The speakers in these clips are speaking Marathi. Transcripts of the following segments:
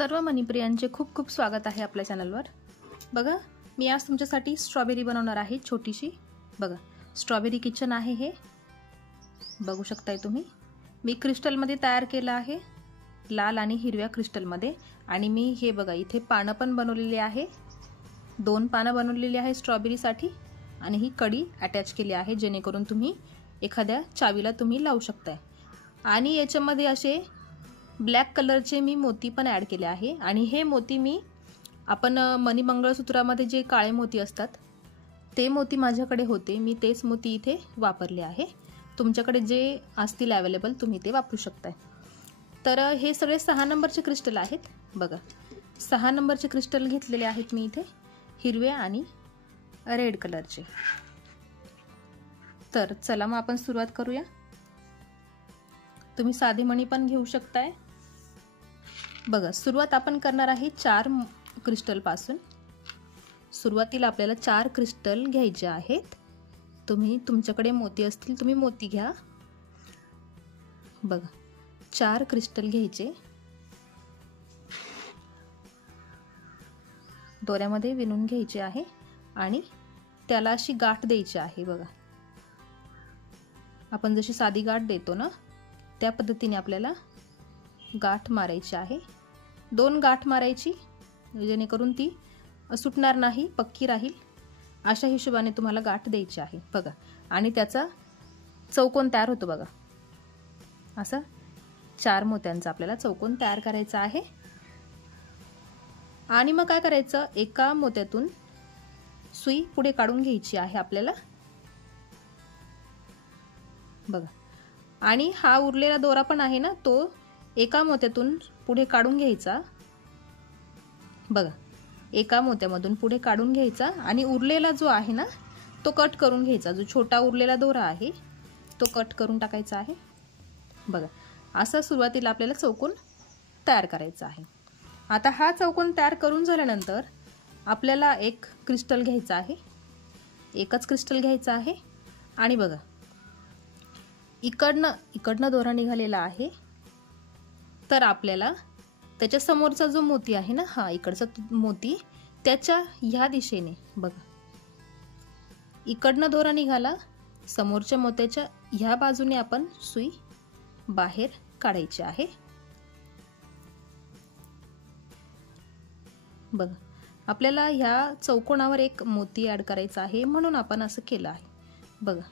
सर्व मनीप्रियांचे खूप खूप स्वागत आहे आपल्या चॅनलवर। बघा, मी आज तुमच्यासाठी स्ट्रॉबेरी बनवणार आहे छोटीशी। बघा, स्ट्रॉबेरी किचन आहे हे, बघू शकताय तुम्ही। मी क्रिस्टल मध्ये तयार केला आहे, लाल आणि हिरव्या क्रिस्टल मध्ये। आणि मी हे बघा इथे पानं पण बनवलेली आहे, 2 पानं बनवलेली आहे स्ट्रॉबेरी साठी। आणि ही कडी अटॅच केली आहे जेणेकरून तुम्ही एखाद्या चावीला तुम्ही लावू शकताय। आणि याच्यामध्ये असे ब्लॅक कलरचे मी मोती पण ऍड केले आहे। आणि हे मोती मी आपण मनी मंगळसूत्रामध्ये जे काळे मोती असतात ते मोती माझ्याकडे होते, मी तेच मोती इथे वापरले आहे। तुमच्याकडे जे असतील अवेलेबल तुम्ही ते वापरू शकताय। तर हे सगळे 6 नंबरचे क्रिस्टल आहेत। बघा, 6 नंबरचे क्रिस्टल घेतलेले आहेत मी इथे, हिरवे आणि रेड कलरचे। तर चला मग आपण सुरुवात करूया। तुम्ही साधी मणी पण घेऊ शकताय। बघा, सुरुवात आपण करणार आहे 4 क्रिस्टल पासून। सुरुवातीला आपल्याला 4 क्रिस्टल घ्यायचे आहेत। तुमच्याकडे मोती असतील तुम्ही मोती घ्या। बघा, 4 क्रिस्टल घ्यायचे, दोऱ्यामध्ये विणून घ्यायचे आहे आणि त्याला अशी गाठ द्यायची आहे। बघा, आपण जशी साधी गाठ देतो ना त्या पद्धतीने आपल्याला गाठ मारायची आहे। 2 गाठ मारायची जेणेकरून ती सुटणार नाही, पक्की राहील, अशा हिशोबाने तुम्हाला गाठ द्यायची आहे। बघा, आणि त्याचा चौकोन तयार होतो। बघा, असा 4 मोत्यांचा आपल्याला चौकोन तयार करायचा आहे। आणि मग काय करायचं, एका मोत्यातून सुई पुढे काढून घ्यायची आहे आपल्याला। बघा, आणि हा उरलेला दोरा पण आहे ना, तो एका मोत्यातून पुढे काढून घ्यायचा। बघा, एका मोत्यामधून पुढे काढून घ्यायचा आणि उरलेला जो आहे ना तो कट करून घ्यायचा। जो छोटा उरलेला दोरा आहे तो कट करून टाकायचा आहे। बघा, असा सुरुवातीला आपल्याला चौकोन तयार करायचा आहे। आता हा चौकोन तयार करून झाल्यानंतर आपल्याला एक क्रिस्टल घ्यायचा आहे, एकच क्रिस्टल घ्यायचा आहे। आणि बघा, इकडनं दोरा निघालेला आहे, तर आपल्याला त्याच्या समोरचा जो मोती आहे ना, हा इकडचा मोती त्याच्या ह्या दिशेने, बघा इकडनं दोरा निघाला, समोरच्या मोत्याच्या ह्या बाजूने आपण सुई बाहेर काढायची आहे। बघा, आपल्याला ह्या चौकोनावर एक मोती ऍड करायचा आहे म्हणून आपण असं केलं आहे। बघा,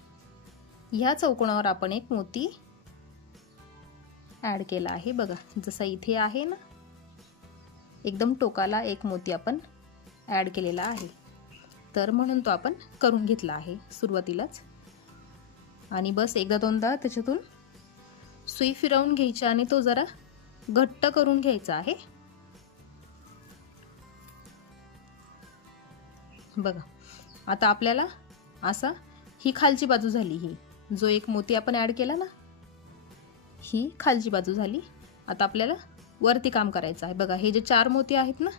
ह्या चौकोनावर आपण एक मोती ऍड केला आहे। बघा, जसा इथे आहे ना, एकदम टोकाला एक मोती आपण ऍड केलेला आहे, तर म्हणून तो आपण करून घेतला आहे सुरुवातीलाच। आणि बस एकदा दोनदा त्याच्यातून सुई फिरवून घ्यायची आणि तो जरा घट्ट करून घ्यायचा आहे। बघा, आता आपल्याला असा ही खालची बाजू झाली, ही जो एक मोती आपण ऍड केला ना, ही खालची बाजू झाली। आता आपल्याला वरती काम करायचं आहे। बघा, हे जे 4 मोती आहेत ना,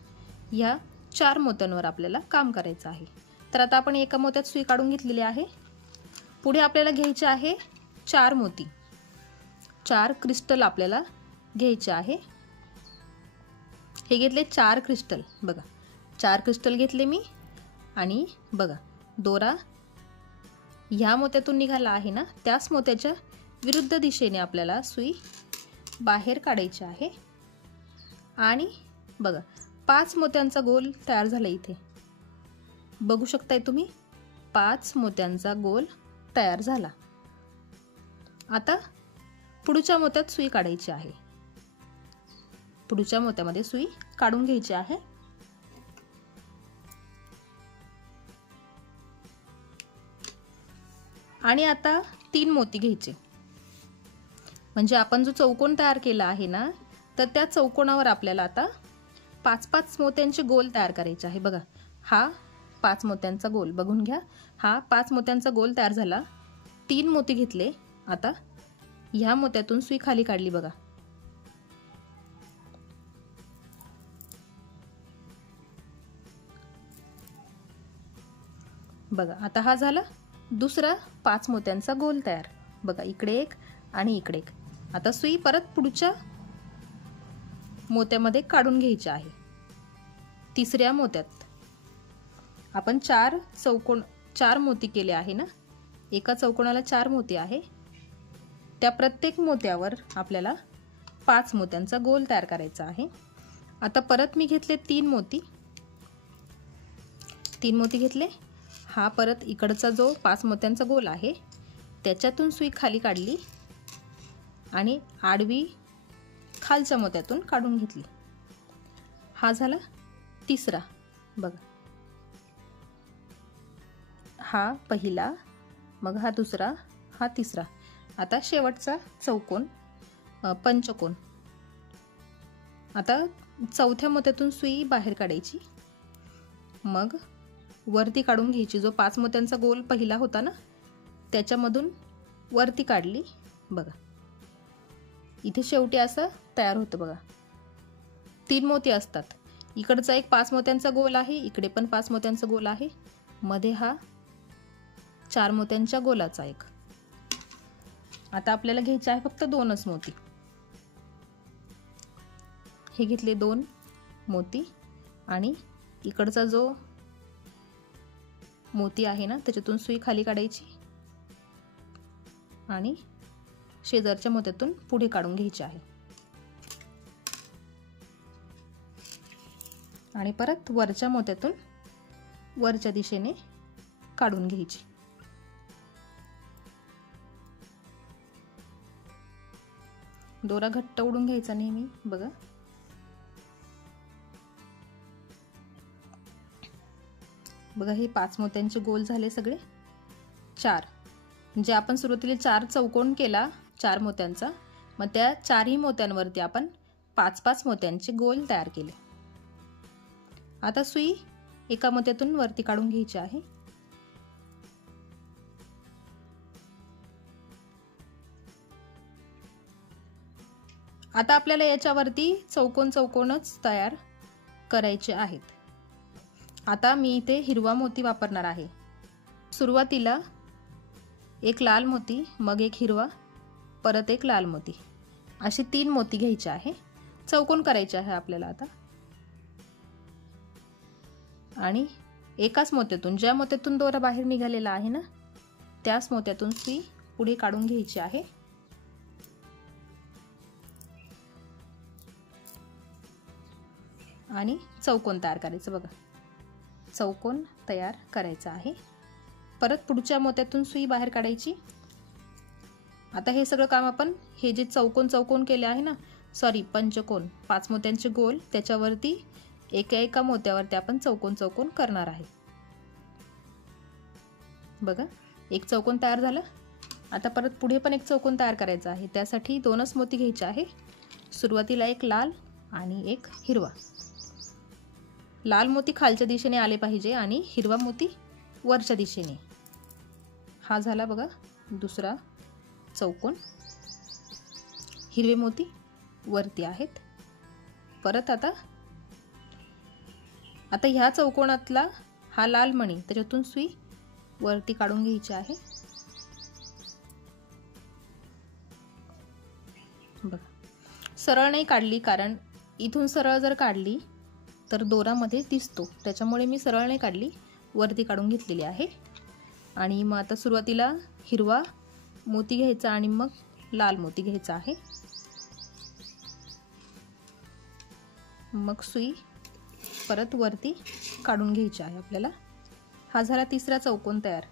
या 4 मोत्यांवर आपल्याला काम करायचं आहे। तर आता आपण एका मोत्यात सुई काढून घेतलेली आहे। पुढे आपल्याला घ्यायचे आहे 4 मोती, 4 क्रिस्टल आपल्याला घ्यायचे आहे। हे घेतले 4 क्रिस्टल। बघा, 4 क्रिस्टल घेतले मी। आणि बघा, दोरा ह्या मोत्यातून निघाला आहे ना, त्याच मोत्याच्या विरुद्ध दिशेने आपल्याला सुई बाहेर काढायची आहे। आणि बघा, 5 मोत्यांचा गोल तयार झाला इथे, बघू शकताय तुम्ही, 5 मोत्यांचा गोल तयार झाला। आता पुढच्या मोत्यात सुई काढायची आहे, पुढच्या मोत्यामध्ये सुई काढून घ्यायची आहे। आणि आता 3 मोती घ्यायचे, म्हणजे आपण जो चौकोन तयार केला आहे ना, तर त्या चौकोनावर आपल्याला आता 5-5 मोत्यांचे गोल तयार करायचे आहे। बघा, हा 5 मोत्यांचा गोल बघून घ्या, हा 5 मोत्यांचा गोल तयार झाला। 3 मोती घेतले, आता ह्या मोत्यातून सुई खाली काढली। बघा, बघा आता हा झाला दुसरा 5 मोत्यांचा गोल तयार। बघा, इकडे एक आणि इकडे एक। आता सुई परत पुढच्या मोत्यामध्ये काढून घ्यायचे आहे। तिसऱ्या मोत्यात आपण 4 मोती केले आहे ना, एका चौकोनाला 4 मोती आहे, त्या प्रत्येक मोत्यावर आपल्याला 5 मोत्यांचा गोल तयार करायचा आहे। आता परत मी घेतले 3 मोती घेतले। हा परत इकडचा जो 5 मोत्यांचा गोल आहे त्याच्यातून सुई खाली काढली आणि आडवी खालच्या मोत्यातून काढून घेतली। हा झाला तिसरा, बघा हा पहिला, मग हा दुसरा, हा तिसरा। आता शेवटचा चौकोन पंचकोन। आता चौथ्या मोत्यातून सुई बाहेर काढायची, मग वरती काढून घ्यायची। जो 5 मोत्यांचा गोल पहिला होता ना त्याच्यामधून वरती काढली, बघा इथे शेवटी असं तयार होतं बघा। 3 मोती असतात, इकडचा एक 5 मोत्यांचा गोल आहे, इकडे पण 5 मोत्यांचा गोल आहे, मध्ये हा 4 मोत्यांच्या गोलाचा एक। आता आपल्याला घ्यायचे आहे फक्त 2च मोती। हे घेतले 2 मोती आणि इकडचा जो मोती आहे ना त्याच्यातून सुई खाली काढायची आणि शेजारच्या मोत्यातून पुढे काढून घ्यायचे आहे आणि परत वरच्या मोत्यातून वरच्या दिशेने काढून घ्यायची। दोरा घट्ट ओढून घ्यायचा नेहमी, बघा बघा हे 5 मोत्यांचे गोल झाले सगळे 4। म्हणजे आपण सुरुवातीला 4 चौकोन केला 4 मोत्यांचा, मग त्या 4ही मोत्यांवरती आपण 5-5 मोत्यांचे गोल तयार केले। आता सुई एका मोत्यातून वरती काढून घ्यायची आहे। आता आपल्याला याच्यावरती चौकोनच तयार करायचे आहेत। आता मी इथे हिरवा मोती वापरणार आहे। सुरुवातीला एक लाल मोती, मग एक हिरवा, परत एक लाल मोती, असे 3 मोती घ्यायचे आहे। चौकोन करायचे आहे आपल्याला आता, आणि एकाच मोत्यातून, ज्या मोत्यातून दोरा बाहेर निघालेला आहे ना त्याच मोत्यातून सुई पुढे काढून घ्यायची आहे आणि चौकोन तयार करायचं। बघा चौकोन तयार करायचा आहे। परत पुढच्या मोत्यातून सुई बाहेर काढायची। आता हे सगळं काम आपण हे जे चौकोन केले आहे ना, सॉरी पंचकोन, 5 मोत्यांचे गोल, त्याच्यावरती एका मोत्यावरती आपण चौकोन करणार आहे। बघा एक चौकोन तयार झालं। आता परत पुढे पण एक चौकोन तयार करायचा आहे, त्यासाठी 2च मोती घ्यायचे आहे। सुरुवातीला एक लाल आणि एक हिरवा। लाल मोती खालच्या दिशेने आले पाहिजे आणि हिरवा मोती वरच्या दिशेने। हा झाला बघा दुसरा चौकोन। हिरवे मोती वरती आहेत। परत आता ह्या चौकोनातला हा लाल मणी, त्याच्यातून सुई वरती काढून घ्यायची आहे। बघा सरळ नाही काढली, कारण इथून सरळ जर काढली तर दोरामध्ये दिसतो, त्याच्यामुळे मी सरळ नाही काढली, वरती काढून घेतलेली आहे। आणि मग आता सुरुवातीला हिरवा मोती घ्यायचा आणि मग लाल मोती घ्यायचा आहे, मग सुई परत वरती काढून घ्यायची आहे आपल्याला। हा झाला तिसरा चौकोन तयार।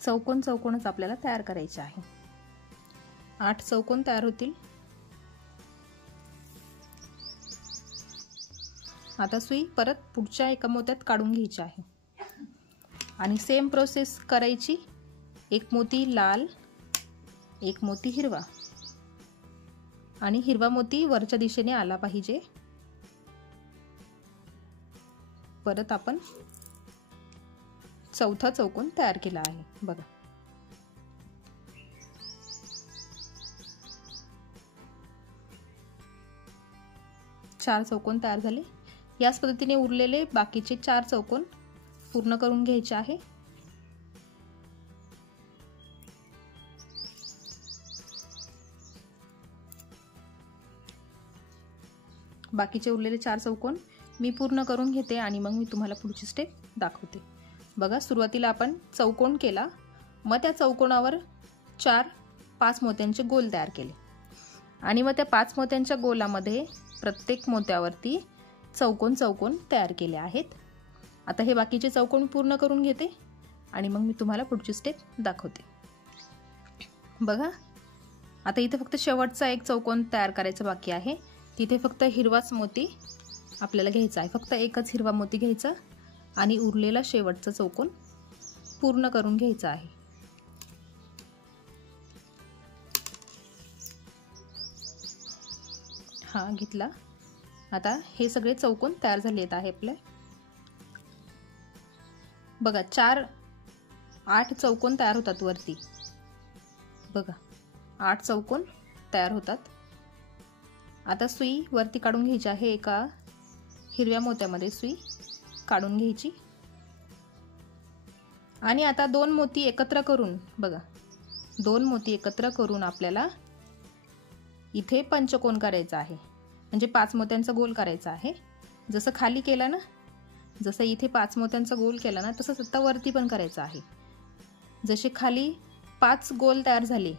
चौकोनच आपल्याला तयार करायचे आहे। 8 चौकोन तयार होतील। आता सुई परत पुढच्या एका मोत्यात काढून घ्यायची आहे आणि सेम प्रोसेस करायची। एक मोती लाल, एक मोती हिरवा, आणि हिरवा मोती वरच्या दिशेने आला पाहिजे। परत आपण चौथा चौकोन तयार केला आहे, बघा चार चौकोन तयार झाले। याच पद्धतीने उरलेले बाकीचे 4 चौकोन पूर्ण करून घ्यायचे आहे। बाकीचे उरलेले 4 चौकोन मी पूर्ण करून घेते आणि मग मी तुम्हाला पुढची स्टेप दाखवते. बघा, सुरुवातीला आपण चौकोन केला, मग त्या चौकोनावर 4-5 मोत्यांचे गोल तयार केले आणि मग त्या 5 मोत्यांच्या गोलामध्ये प्रत्येक मोत्यावरती चौकोन चौकोन तयार केले आहेत. आता हे बाकीचे चौकोन पूर्ण करून घेते आणि मग मी तुम्हाला पुढची स्टेप दाखवते. बघा, आता इथे फक्त शेवटचा एक चौकोन तयार करायचा बाकी आहे. तिथे फक्त हिरवाच मोती आपल्याला घ्यायचा आहे. फक्त एकच हिरवा मोती घ्यायचा आणि उरलेला शेवटचा चौकोन पूर्ण करून घ्यायचा आहे. हा घेतला. आता हे सगळे चौकोन तयार झाले आहे आपले. बघा, 8 चौकोन तयार होतात वरती. बघा, 8 चौकोन तयार होतात. आता सुई वरती काढून घ्यायची आहे. एका हिरव्या मोत्यामध्ये सुई काढून घ्यायची आणि आता 2 मोती एकत्र करून, बघा 2 मोती एकत्र करून आपल्याला इथे पंचकोन करायचा आहे. म्हणजे 5 मोत्यांचा गोल करायचा आहे. जसं खाली केला ना, जसं इथे 5 मोत्यांचा गोल केला ना, तसंच आता वरती पण करायचं आहे. जसे खाली 5 गोल तयार झाले,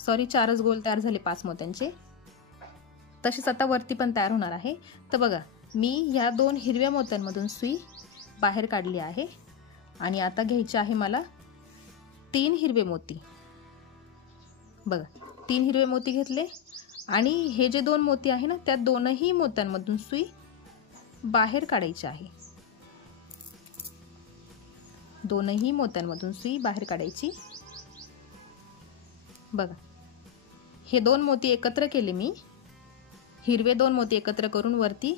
4च गोल तयार झाले 5 मोत्यांचे, तसेच आता वरती पण तयार होणार आहे. तर बघा, मी ह्या 2 हिरव्या मोत्यांमधून सुई बाहेर काढली आहे आणि आता घ्यायचे आहे मला 3 हिरवे मोती. बघा, 3 हिरवे मोती घेतले आणि हे जे 2 मोती आहे ना, त्या दोनही मोत्यांमधून सुई बाहेर काढायची आहे. दोनही मोत्यांमधून सुई बाहेर काढायची. बघा, हे 2 मोती एकत्र केले मी. हिरवे 2 मोती एकत्र करून वरती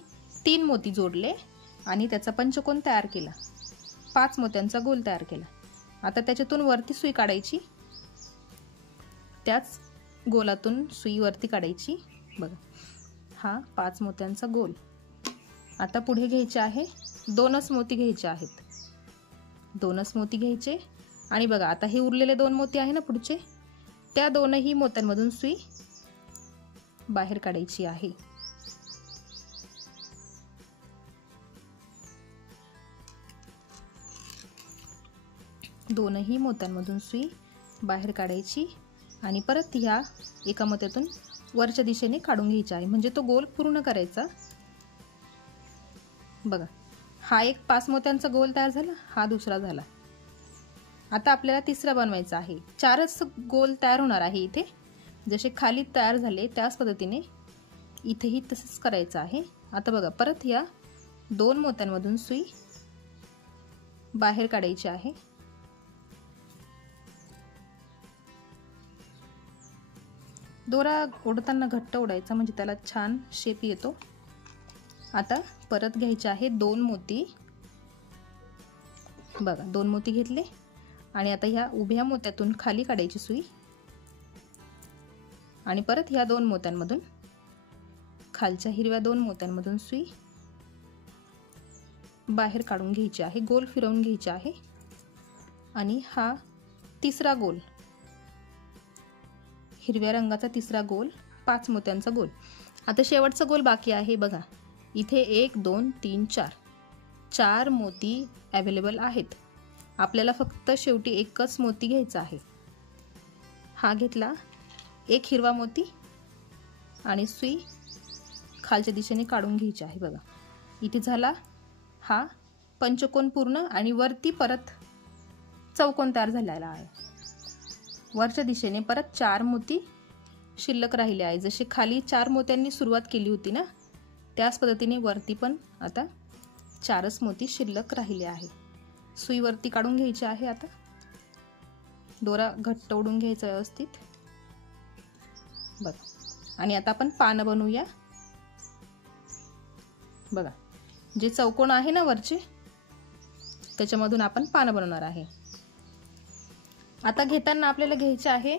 3 मोती जोडले आणि त्याचा पंचकोन तयार केला. 5 मोत्यांचा गोल तयार केला. आता त्याच्यातून वरती सुई काढायची. त्याच गोलातून सुई वरती काढायची. बघा, हा 5 मोत्यांचा गोल. आता पुढे घ्यायचे आहे 2च मोती घ्यायचे आहेत. 2च मोती घ्यायचे आणि बघा, आता हे उरलेले 2 मोती आहे ना पुढचे, त्या दोनही मोत्यांमधून सुई बाहेर काढायची आहे. दोनही मोत्यांमधून सुई बाहेर काढायची आणि परत ह्या एका मोत्यातून वरच्या दिशेने काढून घ्यायचा आहे. म्हणजे तो गोल पूर्ण करायचा. बघा, हा एक 5 मोत्यांचा गोल तयार झाला, हा दुसरा झाला. आता आपल्याला तिसरा बनवायचा आहे. 4च गोल तयार होणार आहे इथे. जसे खाली तयार झाले त्याच पद्धतीने इथेही तसंच करायचं आहे. आता बघा, परत या 2 मोत्यांमधून सुई बाहेर काढायची आहे. दोरा ओढताना घट्ट ओढायचा, म्हणजे त्याला छान शेप येतो. आता परत घ्यायचे आहे 2 मोती. बघा, 2 मोती घेतले आणि आता ह्या उभ्या मोत्यातून खाली काढायची सुई आणि परत ह्या 2 मोत्यांमधून, खालच्या हिरव्या 2 मोत्यांमधून सुई बाहेर काढून घ्यायची आहे. गोल फिरवून घ्यायची आहे आणि हा तिसरा गोल, हिरव्या रंगाचा तिसरा गोल, 5 मोत्यांचा गोल. आता शेवटचा गोल बाकी आहे. बघा, इथे 1 2 3 4 मोती अवेलेबल आहेत. आपल्याला फक्त शेवटी एकच मोती घ्यायचा आहे. हा घेतला, एक हिरवा मोती आणि सुई खालच्या दिशेने काढून घ्यायची आहे. बघा, इथे झाला हा पंचकोन पूर्ण आणि वरती परत चौकोन तयार झालेला आहे. वरच्या दिशेने परत 4 मोती शिल्लक राहिले आहे. जसे खाली 4 मोत्यांनी सुरुवात केली होती ना, त्याच पद्धतीने वरती पण आता 4च मोती शिल्लक राहिले आहे. सुई वरती काढून घ्यायची आहे. आता दोरा घट्ट ओढून घ्यायचा व्यवस्थित. बघा, आणि आता आपण पानं बनवूया. बघा, जे चौकोन आहे ना वरचे, त्याच्यामधून आपण पानं बनवणार आहे. आता घेताना आपल्याला घ्यायचे आहे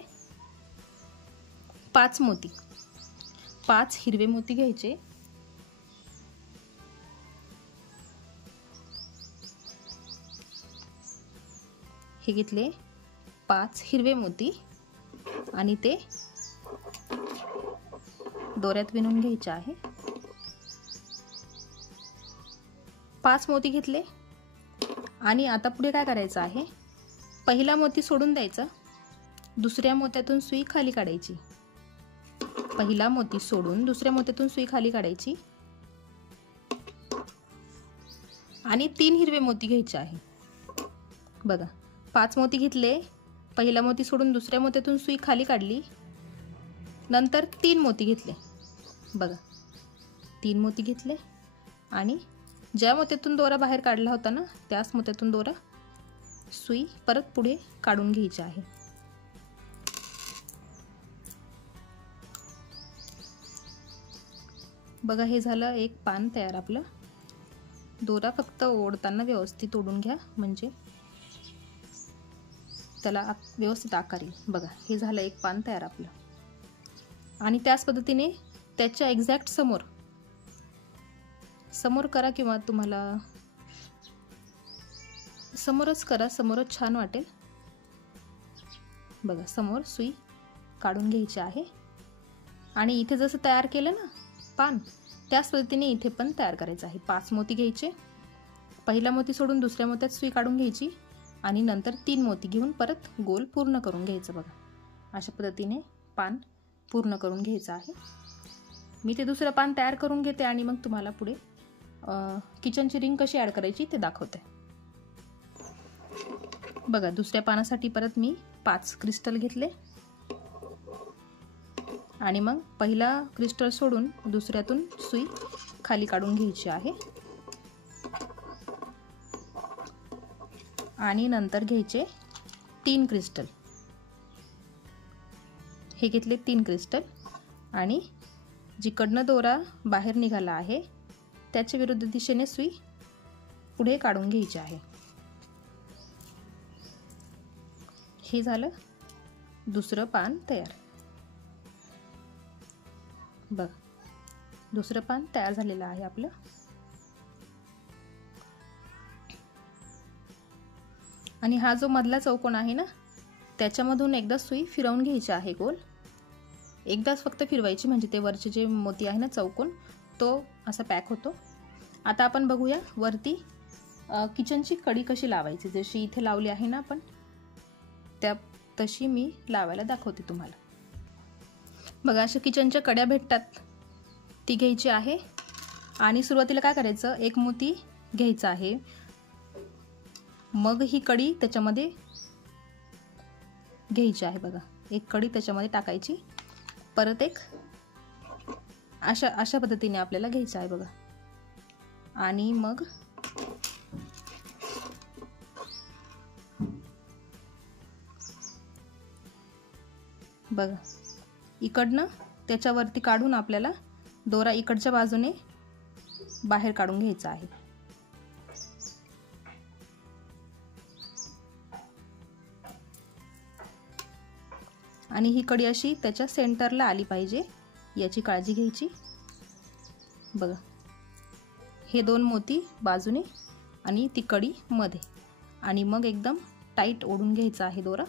5 मोती. 5 हिरवे मोती घ्यायचे. हे घेतले 5 हिरवे मोती आणि ते दोऱ्यात विणून घ्यायचे आहे. 5 मोती घेतले आणि आता पुढे काय करायचं आहे, पहिला मोती सोडून द्यायचा, दुसऱ्या मोत्यातून सुई खाली काढायची, पहिला मोती सोडून दुसऱ्या मोत्यातून सुई खाली काढायची आणि 3 हिरवे मोती घ्यायचे आहे। बघा 5 मोती घेतले, पहिला मोती सोडून दुसऱ्या मोत्यातून सुई खाली काढली, नंतर 3 मोती घेतले, बघा 3 मोती घेतले आणि ज्या मोत्यातून दोरा बाहेर काढला होता ना त्याच मोत्यातून दोरा सुई परत पुढे काढून घ्यायची आहे। बघा हे झालं एक पान तयार आपलं। दोरा फक्त ओढताना व्यवस्थित ओढून घ्या म्हणजे त्याला व्यवस्थित आकार येईल। बघा हे झालं एक पान तयार आपलं आणि त्याच पद्धतीने त्याच्या एक्झॅक्ट समोर करा किंवा तुम्हाला समोरच करा, समोरच छान वाटेल। बघा समोर सुई काढून घ्यायची आहे आणि इथे जसं तयार केलं ना पान त्याच पद्धतीने इथे पण तयार करायचं आहे। 5 मोती घ्यायचे, पहिला मोती सोडून दुसऱ्या मोत्यात सुई काढून घ्यायची आणि नंतर 3 मोती घेऊन परत गोल पूर्ण करून घ्यायचं। बघा अशा पद्धतीने पान पूर्ण करून घ्यायचं आहे। मी ते दुसरं पान तयार करून घेते आणि मग तुम्हाला पुढे किचनची रिंग कशी ॲड करायची ते दाखवते। बघा दुसऱ्या पानासाठी परत मी 5 क्रिस्टल घेतले आणि मग पहिला क्रिस्टल सोडून दुसऱ्यातून सुई खाली काढून घ्यायची आहे आणि नंतर घ्यायचे 3 क्रिस्टल, हे घेतले 3 क्रिस्टल आणि जिकडनं दोरा बाहेर निघाला आहे त्याच्या विरुद्ध दिशेने सुई पुढे काढून घ्यायची आहे। हे झालं दुसरं पान तयार। बघ दुसरं पान तयार झालेलं आहे आपलं आणि हा जो मधला चौकोन आहे ना त्याच्यामधून एकदा सुई फिरवून घ्यायची आहे गोल, एकदाच फक्त फिरवायची म्हणजे ते वरचे जे मोती आहे ना चौकोन तो असा पॅक होतो। आता आपण बघूया वरती किचनची कडी कशी लावायची, जशी इथे लावली आहे ना आपण त्या तशी मी लावायला दाखवते तुम्हाला। बघा अशा किचनच्या कड्या भेटतात, ती घ्यायची आहे आणि सुरुवातीला काय करायचं, एक मोती घ्यायचा आहे, मग ही कडी त्याच्यामध्ये घ्यायची आहे। बघा एक कडी त्याच्यामध्ये टाकायची, परत एक अशा पद्धतीने आपल्याला घ्यायचं आहे। बघा आणि मग बघा इकडनं त्याच्यावरती काढून आपल्याला दोरा इकडच्या बाजूने बाहेर काढून घ्यायचा आहे। आणि ही कडी अशी त्याच्या सेंटरला आली पाहिजे याची काळजी घ्यायची। बघा हे 2 मोती बाजूने आणि ती कडी मध्ये आणि मग एकदम टाईट ओढून घ्यायचा आहे दोरा।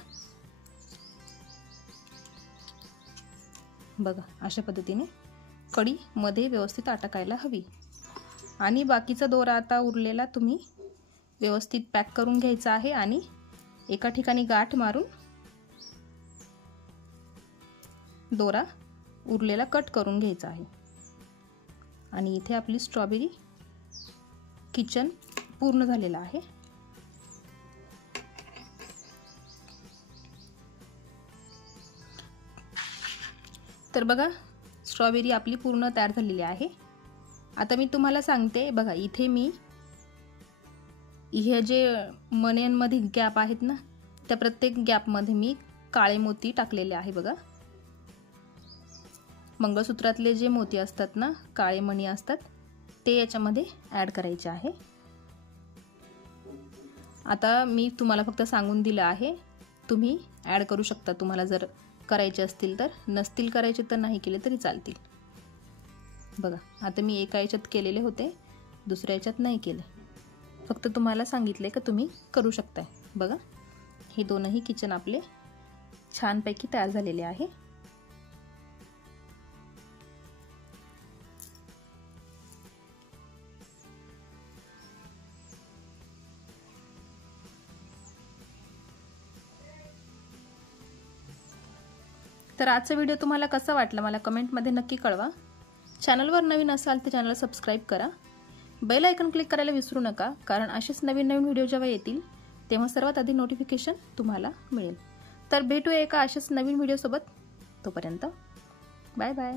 बघा अशा पद्धतीने कडी मध्ये व्यवस्थित अटकायला हवी आणि बाकीचा दोरा आता उरलेला तुम्ही व्यवस्थित पॅक करून घ्यायचा आहे आणि एका ठिकाणी गाठ मारून दोरा उरलेला कट करून घ्यायचा आहे आणि इथे आपली स्ट्रॉबेरी किचन पूर्ण झालेला आहे। तर बघा स्ट्रॉबेरी आपली पूर्ण तयार झालेली आहे। आता मी तुम्हाला सांगते, बघा इथे मी हे जे मण्यांमध्ये गॅप आहेत ना त्या प्रत्येक गॅपमध्ये मी काळे मोती टाकलेले आहे। बघा मंगळसूत्रातले जे मोती असतात ना काळे मणी असतात ते याच्यामध्ये ॲड करायचे आहे। आता मी तुम्हाला फक्त सांगून दिलं आहे, तुम्ही ॲड करू शकता तुम्हाला जर करायचे असतील तर, नसतील करायचे तर नाही केले तरी चालतील। बघा आता मी एका याच्यात केलेले होते, दुसऱ्या याच्यात नाही केले, फक्त तुम्हाला सांगितले की तुम्ही करू शकताय। बघा हे दोनही किचन आपले छानपैकी तयार झालेले आहे। तर आजचा व्हिडिओ तुम्हाला कसा वाटला मला कमेंटमध्ये नक्की कळवा. चॅनलवर नवीन असाल तर चॅनलला सबस्क्राईब करा. बेल आयकॉन क्लिक करायला विसरू नका, कारण असेच नवीन व्हिडिओ जेव्हा येतील तेव्हा सर्वात आधी नोटिफिकेशन तुम्हाला मिळेल. तर भेटूया एका अशाच नवीन व्हिडिओसोबत. तोपर्यंत बाय बाय.